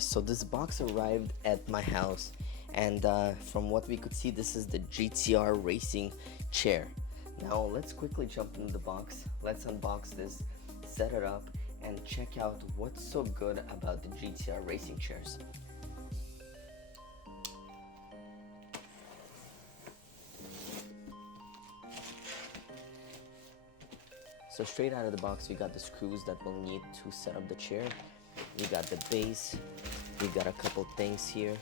guys, so this box arrived at my house, and from what we could see, this is the GTR racing chair. Now let's quickly jump into the box, let's unbox this, set it up, and check out what's so good about the GTR racing chairs. So straight out of the box, we got the screws that we'll need to set up the chair. We got the base, we got a couple things here.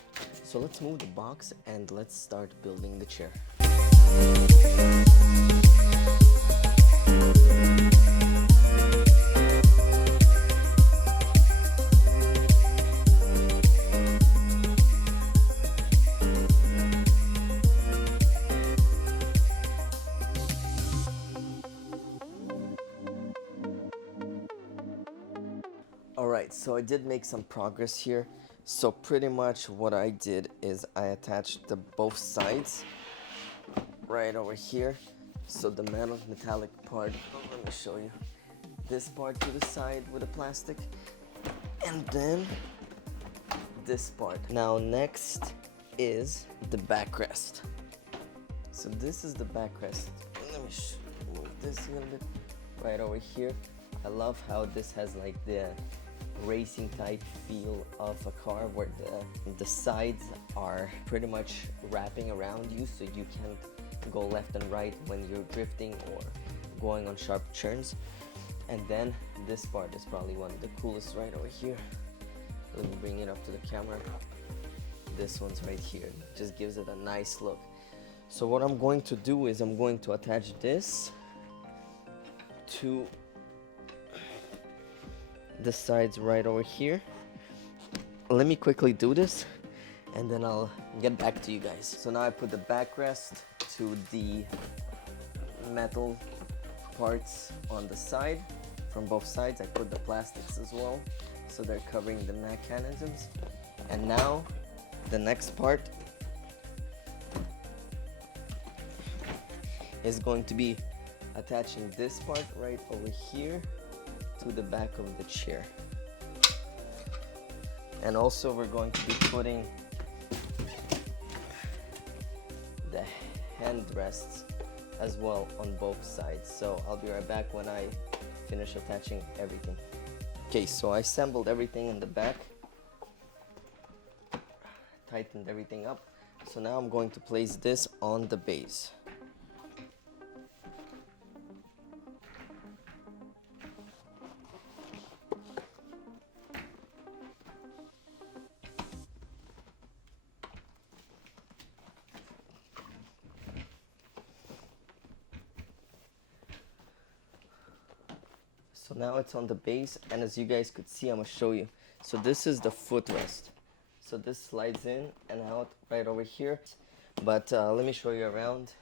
So let's move the box and let's start building the chair. Alright, so I did make some progress here. So pretty much what I did is I attached the both sides right over here. So the metallic part, let me show you. This part to the side with the plastic, and then this part. Now next is the backrest. So this is the backrest. Let me move this a little bit right over here. I love how this has like the racing type feel of a car where the sides are pretty much wrapping around you, so you can't go left and right when you're drifting or going on sharp turns. And then this part is probably one of the coolest right over here. Let me bring it up to the camera. This one's right here, just gives it a nice look. So what I'm going to do is I'm going to attach this to the sides right over here. Let me quickly do this and then I'll get back to you guys. So now I put the backrest to the metal parts on the side. From both sides I put the plastics as well, so they're covering the mechanisms. And now the next part is going to be attaching this part right over here to the back of the chair. And also we're going to be putting the hand rests as well on both sides. So I'll be right back when I finish attaching everything. Okay, so I assembled everything in the back, tightened everything up. So now I'm going to place this on the base. So now it's on the base, and as you guys could see, I'm gonna show you. So this is the footrest. So this slides in and out right over here. But let me show you around.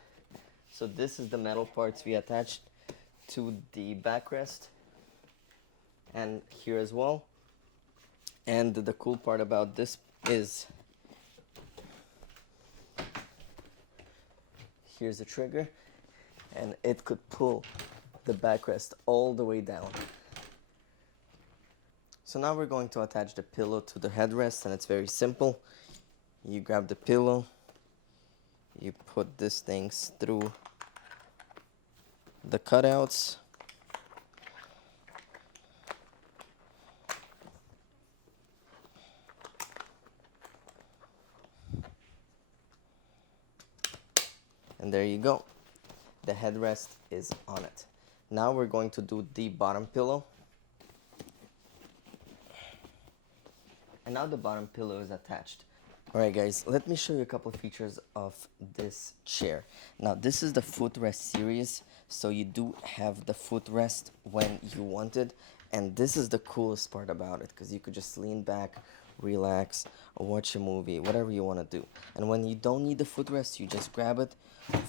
So this is the metal parts we attached to the backrest and here as well. And the cool part about this is here's the trigger, and it could pull the backrest all the way down. So now we're going to attach the pillow to the headrest, and it's very simple. You grab the pillow, you put these things through the cutouts, and there you go. The headrest is on it. Now we're going to do the bottom pillow. And now the bottom pillow is attached. Alright guys, let me show you a couple of features of this chair. Now this is the footrest series, so you do have the footrest when you want it. And this is the coolest part about it, because you could just lean back, relax, or watch a movie, whatever you want to do. And when you don't need the footrest, you just grab it,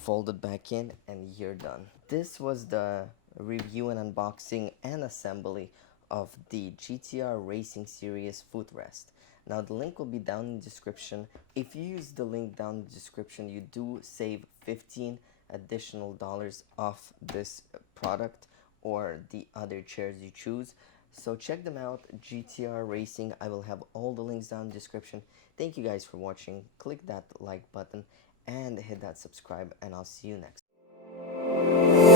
fold it back in, and you're done. This was the review and unboxing and assembly of the GTR Racing Series footrest. Now the link will be down in the description. If you use the link down in the description, you do save $15 additional off this product or the other chairs you choose. So check them out, Gtracing. I will have all the links down in the description. Thank you guys for watching. Click that like button and hit that subscribe, and I'll see you next.